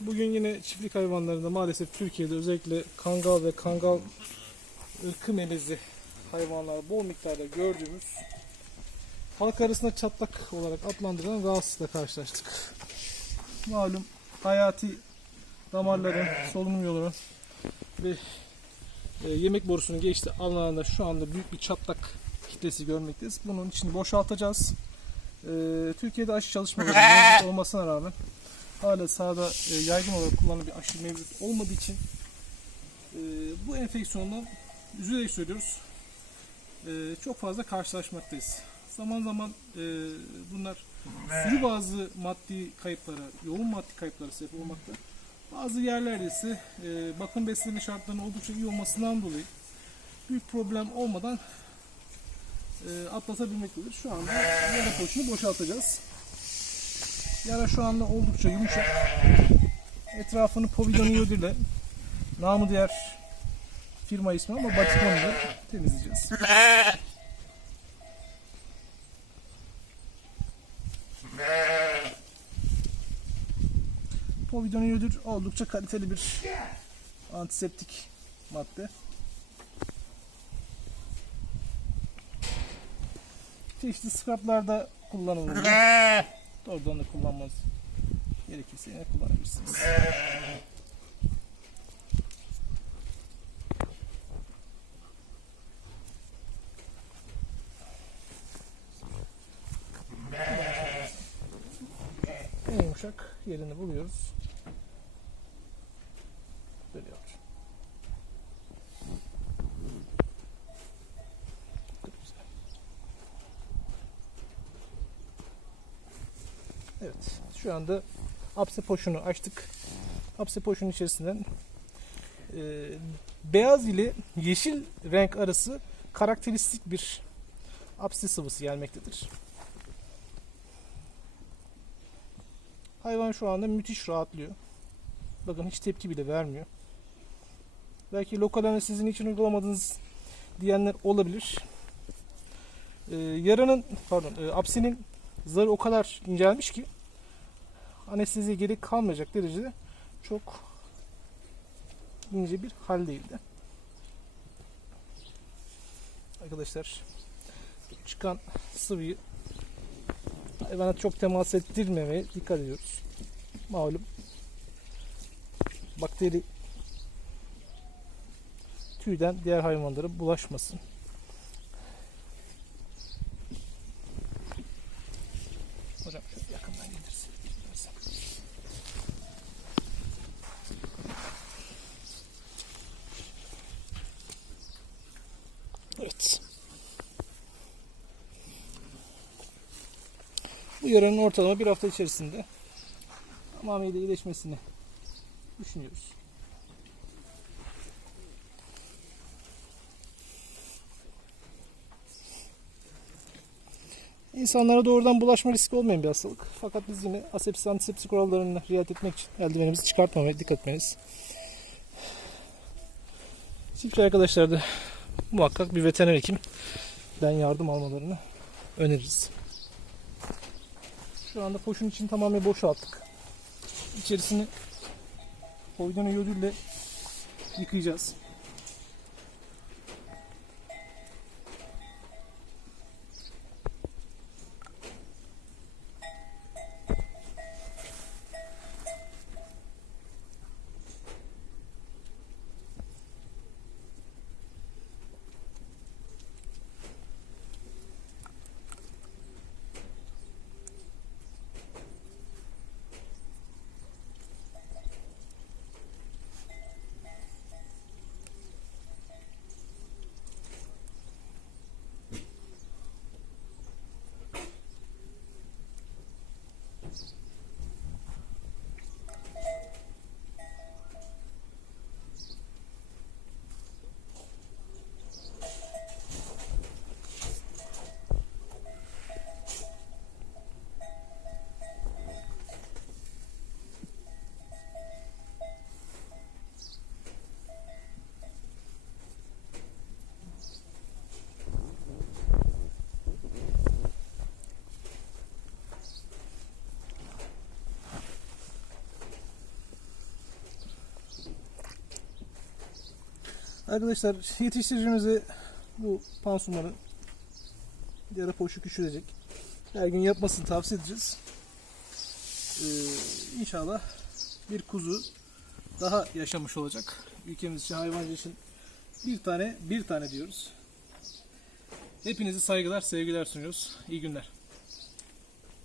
Bugün yine çiftlik hayvanlarında maalesef Türkiye'de özellikle kangal ve kangal ırkı melezi hayvanlar bol miktarda gördüğümüz halk arasında çatlak olarak adlandırılan rahatsızlıkla karşılaştık. Malum hayati damarların, solunum yolunun ve e, yemek borusunun geçtiği alanlarda şu anda büyük bir çatlak kitlesi görmekteyiz. Bunun için boşaltacağız. E, Türkiye'de aşı çalışmaları olmasına rağmen hala sahada e, yaygın olarak kullanılan bir aşı mevcut olmadığı için e, bu enfeksiyondan üzülerek söylüyoruz. E, çok fazla karşılaşmaktayız. Zaman zaman bunlar sürü bazı maddi kayıplara, yoğun maddi kayıplara sebep olmakta. Bazı yerlerde ise bakım besleme şartlarının oldukça iyi olmasından dolayı büyük problem olmadan atlatabilmektedir. Şu anda yara poşunu boşaltacağız. Yara şu anda oldukça yumuşak. Etrafını povidon iyodürle namı diğer firma ismi ama batikonla temizleyeceğiz. Povidon iyodür oldukça kaliteli bir antiseptik madde. Çeşitli scraplarda kullanılır. Doğrudan da kullanmaz. Gerekirse yine kullanabilirsiniz. En yumuşak yerini buluyoruz. Şu anda apse poşunu açtık. Apse poşunun içerisinden e, beyaz ile yeşil renk arası karakteristik bir apse sıvısı gelmektedir. Hayvan şu anda müthiş rahatlıyor. Bakın hiç tepki bile vermiyor. Belki lokal anestezinin için uygulamadığınız diyenler olabilir. Ee, yaranın, pardon, e, apsinin zarı o kadar incelmiş ki anesteziye gerek kalmayacak derecede çok ince bir haldeydi. Arkadaşlar çıkan sıvıyı hayvana çok temas ettirmemeye dikkat ediyoruz. Malum bakteri tüyden diğer hayvanlara bulaşmasın. Bu yaranın ortalama bir hafta içerisinde tamamıyla iyileşmesini düşünüyoruz. İnsanlara doğrudan bulaşma riski olmayan bir hastalık. Fakat biz yine asepsis antiseptik kurallarına riayet etmek için eldivenimizi çıkartmamaya dikkat etmeliyiz. Çiftçi arkadaşlar da muhakkak bir veteriner hekimden yardım almalarını öneririz. Şu anda poşun için tamamen boşalttık. İçerisini povidon iyodürle yıkayacağız. Arkadaşlar yetiştiricimize bu pansumanı yarı poşu küçülecek. Her gün yapmasını tavsiye edeceğiz. Ee, inşallah bir kuzu daha yaşamış olacak. Ülkemiz için hayvancılık için bir tane bir tane diyoruz. Hepinizi saygılar sevgiler sunuyoruz. İyi günler.